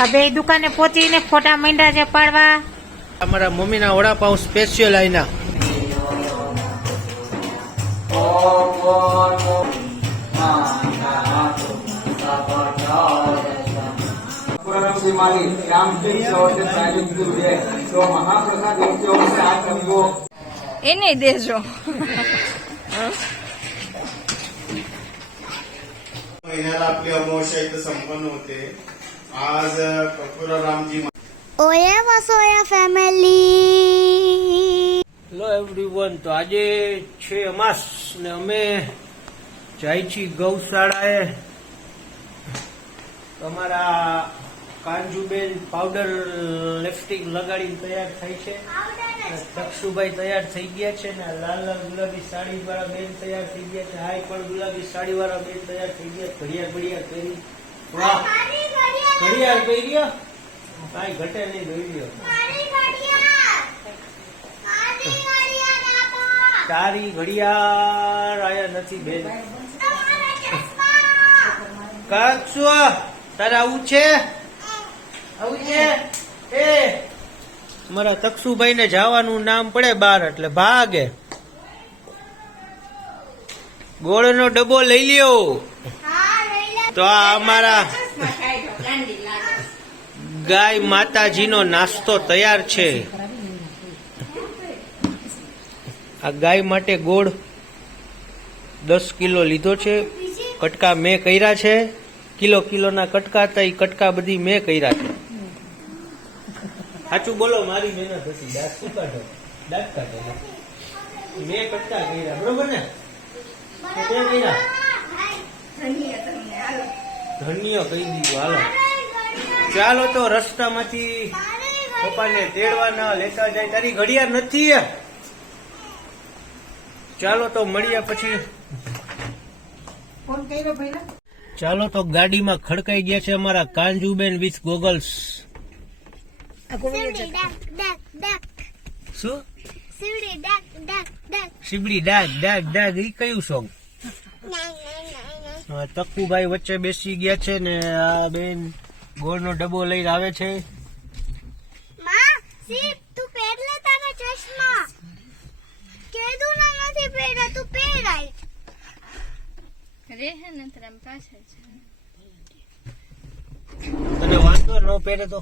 આ બે દુકાને પહોંચીને ફોટા માંડ્યા છે પાડવા. અમારા મમ્મીના વડાપાઉં સ્પેશિયલ આઈના એને મારી महिन्याला आपली अमावस्या इथं संपन्न होते आज कर्पूररामजी ઓયા વસોયા ફેમિલી હેલો એવરીવન તો આજે છે અમાસ ને અમે જાય છીએ ગૌશાળાએ તમારા કાંજુબેન પાવડર લેપસ્ટિક લગાડીને તૈયાર થાય છે. ચક્ષુભાઈ તૈયાર થઈ ગયા છે ને લાલ લાલ ગુલાબી સાડી વાળા બેન તૈયાર થઈ ગયા છે. હાઈ પણ ગુલાબી સાડી વાળા બેન તૈયાર થઈ ગયા. ઘડિયાળ ઘડિયાળ પહેરી. વાહ! ઘડિયાળ. પહેરી કાંઈ ઘટે નહીં લ્યો. તારી ઘડિયાળ આયા નથી બેન. કાકસો તારે આવું છે? મારા તક્ષુભાઈ ને જવાનું નામ પડે બાર એટલે ભાગે. ગોળનો ડબ્બો લઈ લ્યો. તો આ અમારા ગાય માતાજીનો નાસ્તો તૈયાર છે. આ ગાય માટે ગોળ દસ કિલો લીધો છે. કટકા મેં કર્યા છે. કિલો કિલોના કટકા હતા એ કટકા બધી મેં કર્યા છે. સાચું બોલો મારી મહેનત હતી. દાંત શું કાઢો દાંત કાઢો મેં કરતા કર્યા. બરોબર ને? તો કર્યા? ધન્ય કહી દીધું હાલો. ચાલો તો રસ્તામાંથી પપ્પાને તેડવાના લેતા જાય. તારી ઘડિયાળ નથી ચાલો તો મળ્યા પછી. ચાલો તો ગાડીમાં ખડકાઈ ગયા છે અમારા કાંજુબેન વિથ ગોગલ્સ સીવડી ડક ડક ડક શું? સીવડી ડક ડક ડક. એ ડાગ ડાગ ડાગ ઈ કયું સોંગ તક્કુભાઈ વચ્ચે બેસી ગયા છે ને આ બેન ગોળનો ડબ્બો લઈને આવે છે. માં સીપ તું પહેર લે તારા ચશ્મા. કેદું ના નથી પહેર્યા તું પહેરાય. રે હે ને તરમ પાછળ છે. તને વાંધો ન પહેરે તો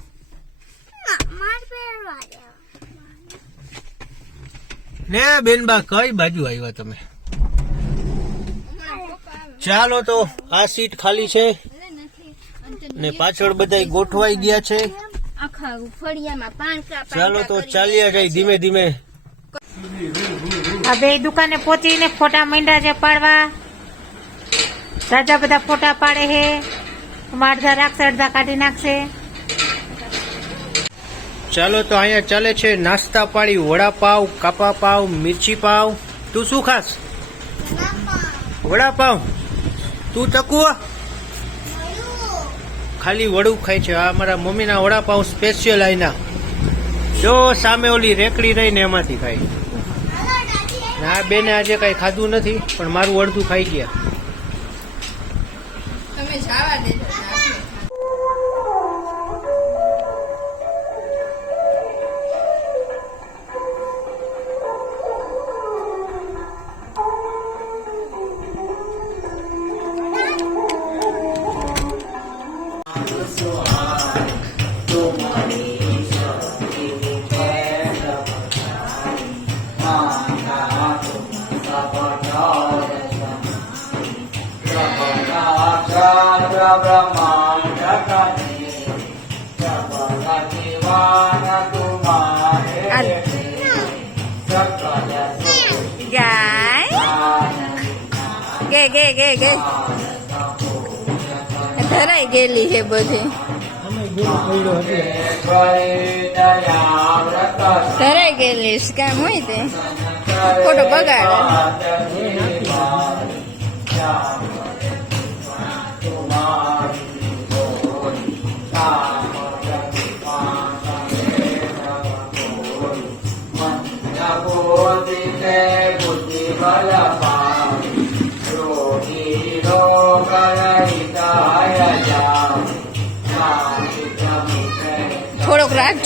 ના માર પહેરવા દે ને બેનબા કઈ બાજુ આવ્યા તમે? ચાલો તો આ સીટ ખાલી છે. ને પાછળ બધા ગોઠવાઈ ગયા છે. આખા ફળિયામાં પાંચકા ચાલો તો ચાલ્યા જાય ધીમે ધીમે. આ બે દુકાને પહોંચીને ફોટા માંડ્યા છે પાડવા. રાજા બધા ફોટા પાડે છે. આમાં અડધા રાખશે અડધા કાઢી નાખશે. ચાલો તો અહીંયા ચાલે છે નાસ્તા પાડી વડાપાવ કાપા પાવ મિર્ચી પાવ તું શું ખાસ? વડાપાવ. તું ચકુઓ? ખાલી વડું ખાય છે. આ મારા મમ્મીના વડાપાવ સ્પેશિયલ આઈના જો સામે ઓલી રેકડી રહીને એમાંથી ખાય. ના બેને આજે કઈ ખાધું નથી પણ મારું અડધું ખાઈ ગયા. ગે ગે ધરાઈ ગયેલી છે બધી. ધરાઈ ગયેલી કામ હોય તે. ખોટો બગાડે.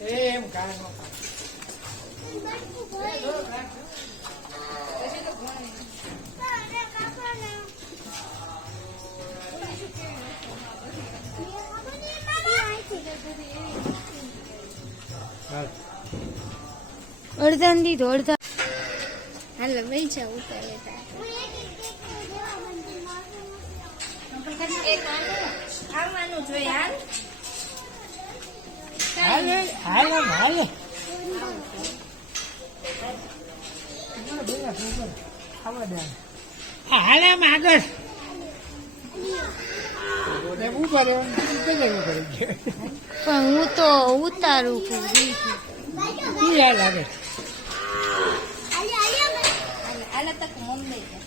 એમ કાંઈ. અડધા દીધો અડધા હાલો ભાઈ છે આવવાનું જોઈએ હાલ? હાલે હાલે હાલે હાલે આમ આગળ. પણ હું તો ઉતારું છું. લાગે હાલે તક મમ્મી.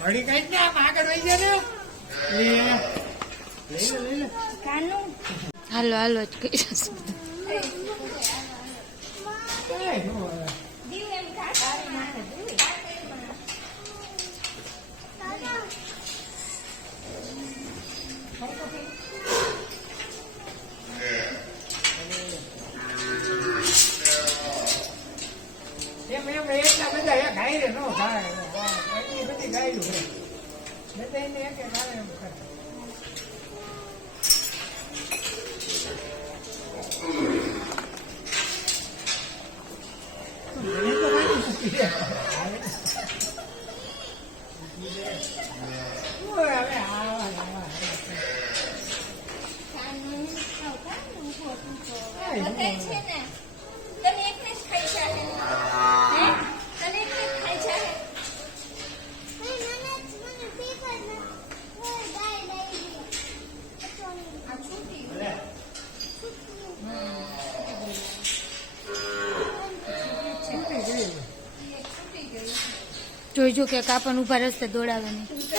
વળી કઈ ને આમ આગળ વહી જાય હાલો હાલો જ કહી જશે જોઈજો કે કાપણ ઊભા રસ્તે દોડાવે નહીં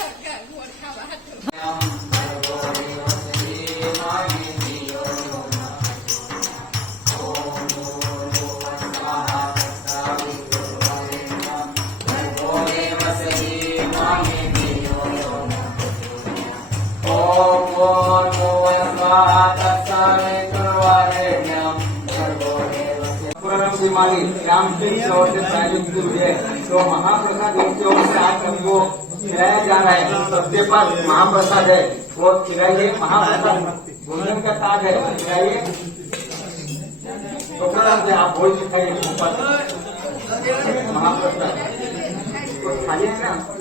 जो महाप्रसाद उनके ओर से आज हमको खिलाया जा रहा है सबके पास महाप्रसाद है, वो खिलाइए। महाप्रसाद भोजन का ताज है, खिलाइए। तो आप भोज खाइए महाप्रसाद। तो खाइए ना।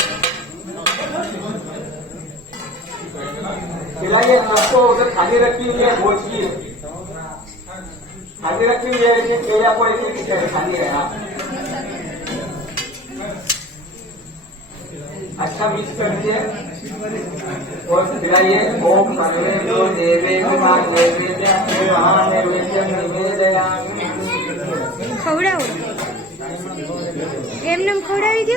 खिलाइए सबको उधर खाली रखी हुई है भोज की खाली रखी हुई है लेकिन केला को एक एक है, खाली है हाँ अच्छा मिक्स कर दीजिए और खिलाइए ओम सर्वे जो देवे विमा देवे महानैवेद्य निवेदयामि ખવડાવો એમને ખવડાવી દો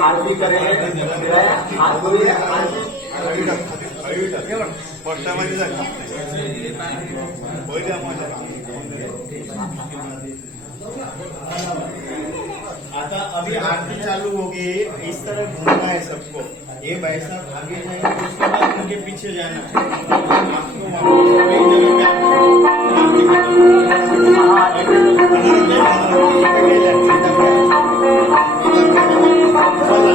आरती करेंगे आता अभी आरती चालू होगी, इस तरह घूमना है सबको। ये भाई साहब आगे जाएँगे, उसके बाद उनके पीछे जाना आपको Thank you.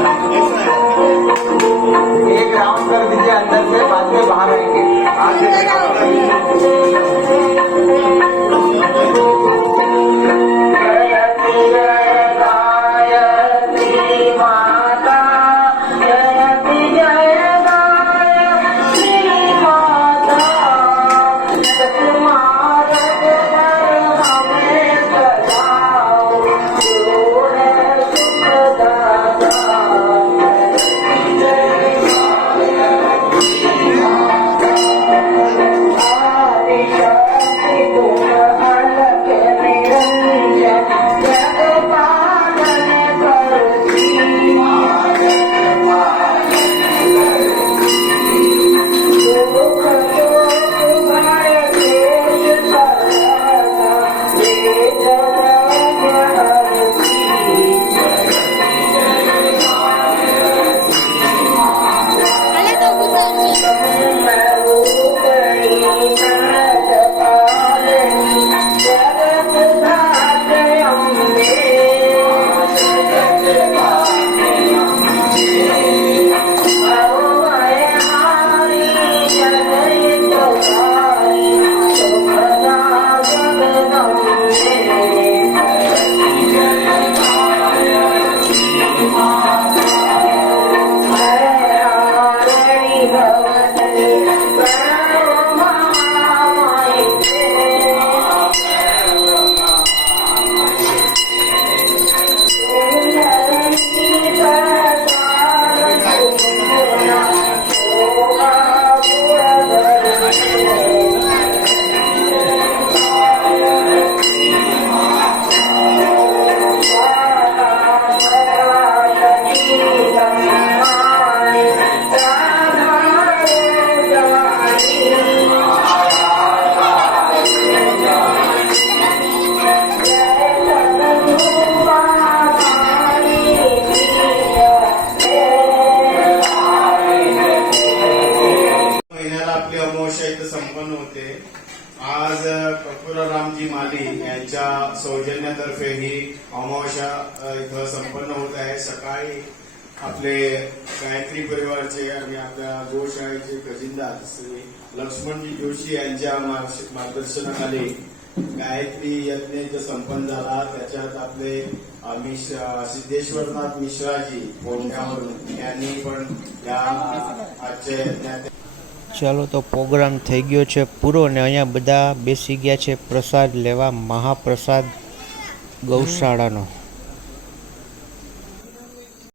सौजन्यातर्फे ही अमावस्या अ, इथं संपन्न होत आहे सकाळी आपले गायत्री परिवारचे आणि आपल्या गोशाळेचे खजिनदार श्री लक्ष्मणजी जोशी यांच्या मार्गश- मार्गदर्शनाखाली गायत्री यज्ञ इथं संपन्न झाला त्याच्यात आपले अ, मिश अ, सिद्धेश्वरनाथ मिश्राजी पोंढ्यावरून यांनी पण या आजच्या यज्ञात ચાલો તો પ્રોગ્રામ થઈ ગયો છે પૂરો ને અહીંયા બધા બેસી ગયા છે પ્રસાદ લેવા મહાપ્રસાદ ગૌશાળાનો.